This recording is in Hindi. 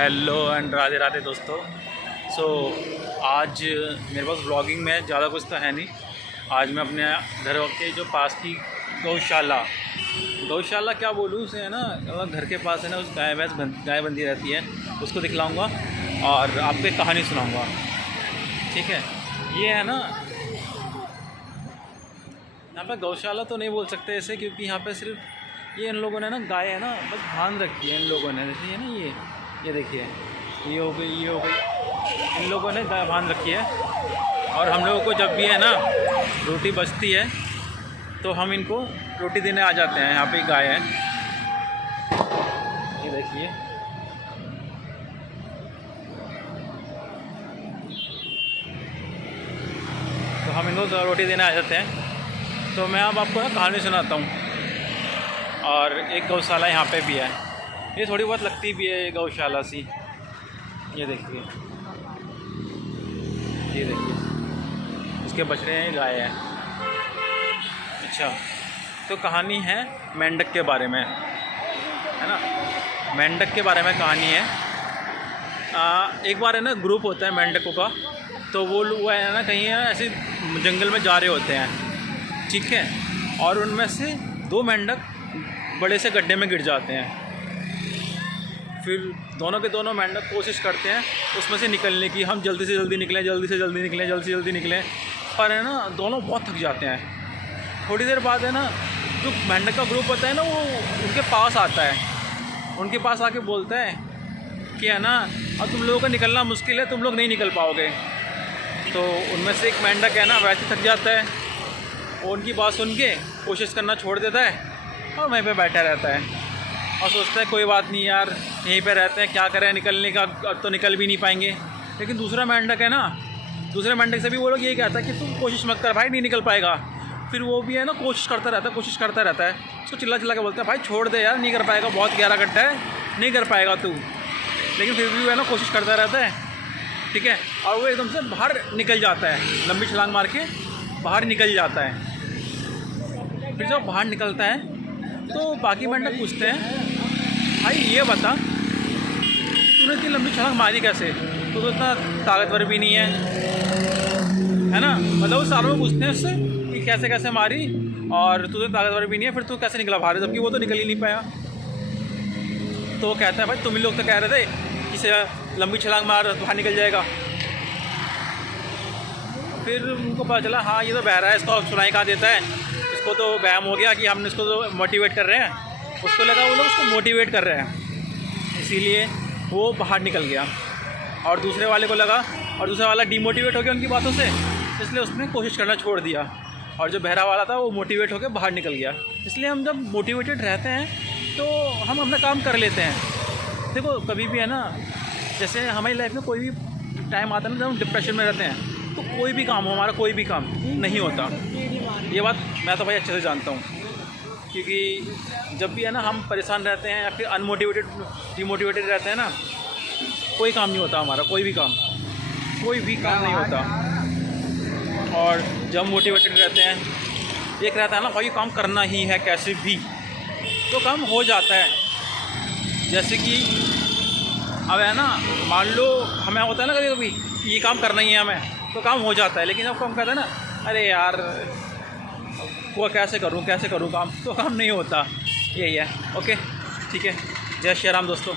हेलो एंड राधे राधे दोस्तों। आज मेरे पास व्लॉगिंग में ज़्यादा कुछ तो है नहीं। आज मैं अपने घर के जो पास की गौशाला क्या बोलूँ उसे, है ना, घर के पास है ना, उस गाय बंधी रहती है, उसको दिखलाऊंगा और आपको एक कहानी सुनाऊंगा। ठीक है, ये है ना, यहाँ पे गौशाला तो नहीं बोल सकते ऐसे, क्योंकि यहाँ पे सिर्फ ये इन लोगों ने ना गाय है ना बस बांध रखी है इन लोगों ने। जैसे ये ना, ये देखिए, ये हो गई, इन लोगों ने गाय बांध रखी है। और हम लोगों को जब भी है ना रोटी बचती है तो हम इनको रोटी देने आ जाते हैं। यहाँ पे गाय है, ये देखिए, तो हम इनको रोटी देने आ जाते हैं। तो मैं अब आपको ना कहानी सुनाता हूँ। और एक गौशाला यहाँ पे भी है, ये थोड़ी बहुत लगती भी है गौशाला सी। ये देखिए, इसके बछड़े हैं, गाय है। अच्छा, तो कहानी है मेंढक के बारे में, है ना। मेंढक के बारे में कहानी है। एक बार है ना ग्रुप होता है मेंढकों का, तो वो लोग है ना कहीं है ऐसे जंगल में जा रहे होते हैं, ठीक है। और उनमें से 2 मेंढक बड़े से गड्ढे में गिर जाते हैं। फिर दोनों के दोनों मेंढक कोशिश करते हैं उसमें से निकलने की, हम जल्दी से जल्दी निकलें, पर है ना दोनों बहुत थक जाते हैं। थोड़ी देर बाद है ना जो मेंढक का ग्रुप होता है ना, वो उनके पास आता है, उनके पास आके बोलता है कि है ना अब तुम लोगों का निकलना मुश्किल है, तुम लोग नहीं निकल पाओगे। तो उनमें से एक मेंढक है ना वैसे थक जाता है, वो उनकी बात सुन के कोशिश करना छोड़ देता है और वहीं पे बैठा रहता है और सोचता है कोई बात नहीं यार, यहीं पे रहते हैं, क्या करें, निकलने का अब तो निकल भी नहीं पाएंगे। लेकिन दूसरा मेंढक है ना, दूसरे मेंढक से भी वो लोग यही कहता है कि तुम कोशिश मत कर भाई, नहीं निकल पाएगा। फिर वो भी है ना कोशिश करता रहता है, उसको चिल्ला के बोलता है भाई छोड़ दे यार, नहीं कर पाएगा, बहुत गहरा गड्ढा है, नहीं कर पाएगा तू। लेकिन फिर भी वो है ना कोशिश करता रहता है, ठीक है। और वो एकदम से बाहर निकल जाता है, लंबी छलांग मार के बाहर निकल जाता है। फिर जब बाहर निकलता है तो बाकी मेंढक पूछते हैं भाई ये बता तूने इतनी लंबी छलांग मारी कैसे, तो इतना ताकतवर भी नहीं है ना। मतलब वो सालों में पूछते हैं उससे कि कैसे मारी और तू तो ताकतवर भी नहीं है, फिर तू कैसे निकला बाहर, जबकि वो तो निकल ही नहीं पाया। तो वो कहता है भाई तुम ही लोग तो कह रहे थे कि इसे लंबी छलांग मार बाहर निकल जाएगा। फिर उनको पता चला हाँ ये तो बह रहा है, इसको सुनाई कहाँ देता है, इसको तो वहम हो गया कि हमने इसको तो मोटिवेट कर रहे हैं। उसको लगा वो लोग उसको मोटिवेट कर रहे हैं, इसीलिए वो बाहर निकल गया। और दूसरे वाले को लगा, और दूसरा वाला डीमोटिवेट हो गया उनकी बातों से, इसलिए उसने कोशिश करना छोड़ दिया। और जो बहरा वाला था वो मोटिवेट होकर बाहर निकल गया। इसलिए हम जब मोटिवेटेड रहते हैं तो हम अपना काम कर लेते हैं। देखो कभी भी है ना, जैसे हमारी लाइफ में कोई भी टाइम आता है ना जब हम डिप्रेशन में रहते हैं, तो कोई भी काम हो हमारा, कोई भी काम नहीं होता। ये बात मैं तो भाई अच्छे से जानता हूँ, क्योंकि जब भी है ना हम परेशान रहते हैं या फिर डीमोटिवेटेड रहते हैं ना, कोई काम नहीं होता हमारा, कोई भी काम नहीं होता। और जब मोटिवेटेड रहते हैं, एक रहता है ना भाई काम करना ही है कैसे भी, तो काम हो जाता है। जैसे कि अब है ना, मान लो हमें होता है ना कभी कभी ये काम करना ही है हमें, तो काम हो जाता है। लेकिन जब हम कहते हैं ना अरे यार वो कैसे करूँ काम, तो काम नहीं होता। यही है। ओके, ठीक है, जय श्री राम दोस्तों।